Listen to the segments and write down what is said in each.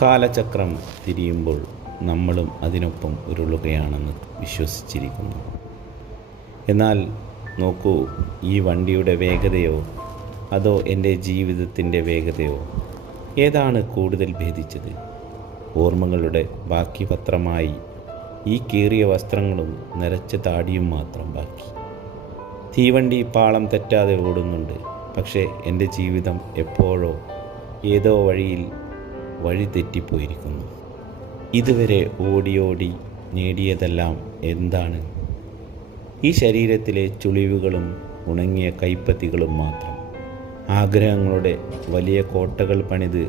കാലചക്രം തിരിയുമ്പോൾ നമ്മളും അതിനൊപ്പം ഉരുളുകയാണെന്ന് വിശ്വസിച്ചിരിക്കുന്നു. എന്നാൽ നോക്കൂ, ഈ വണ്ടിയുടെ വേഗതയോ അതോ എൻ്റെ ജീവിതത്തിൻ്റെ വേഗതയോ, ഏതാണ് കൂടുതൽ ഭേദിച്ചത്? ഓർമ്മകളുടെ ബാക്കി പത്രമായി ഈ കീറിയ വസ്ത്രങ്ങളും നരച്ച താടിയും മാത്രം ബാക്കി. തീവണ്ടി പാളം തെറ്റാതെ ഓടുന്നുണ്ട്, പക്ഷേ എൻ്റെ ജീവിതം എപ്പോഴോ ഏതോ വഴി തെറ്റിപ്പോയിരിക്കുന്നു. ഇതുവരെ ഓടി നേടിയതെല്ലാം എന്താണ്? ഈ ശരീരത്തിലെ ചുളിവുകളും ഉണങ്ങിയ കൈപ്പത്തികളും മാത്രം. ആഗ്രഹങ്ങളുടെ വലിയ കോട്ടകൾ പണിത്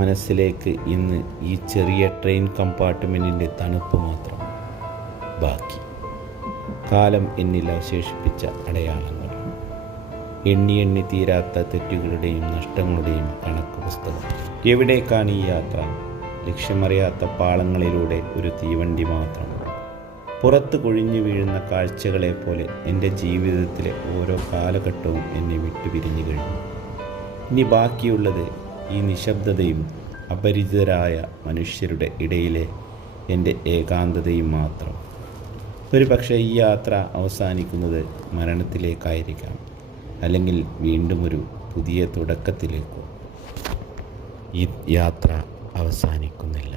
മനസ്സിലേക്ക് ഇന്ന് ഈ ചെറിയ ട്രെയിൻ കമ്പാർട്ട്മെൻറ്റിൻ്റെ തണുപ്പ് മാത്രം ബാക്കി. കാലം എന്നിൽ അവശേഷിപ്പിച്ച അടയാളങ്ങൾ, എണ്ണി തീരാത്ത തെറ്റുകളുടെയും നഷ്ടങ്ങളുടെയും കണക്ക് പുസ്തകം. എവിടേക്കാണ് ഈ യാത്ര? ലക്ഷ്യമറിയാത്ത പാളങ്ങളിലൂടെ ഒരു തീവണ്ടി മാത്രം. പുറത്ത് കൊഴിഞ്ഞു വീഴുന്ന കാഴ്ചകളെ പോലെ എൻ്റെ ജീവിതത്തിലെ ഓരോ കാലഘട്ടവും എന്നെ വിട്ടുപിരിഞ്ഞു കഴിഞ്ഞു. ഇനി ബാക്കിയുള്ളത് ഈ നിശബ്ദതയും അപരിചിതരായ മനുഷ്യരുടെ ഇടയിലെ എൻ്റെ ഏകാന്തതയും മാത്രം. ഒരു പക്ഷേ ഈ യാത്ര അവസാനിക്കുന്നത് മരണത്തിലേക്കായിരിക്കാം, അല്ലെങ്കിൽ വീണ്ടും ഒരു പുതിയ തുടക്കത്തിലേക്കോ. ഈ യാത്ര അവസാനിക്കുന്നില്ല.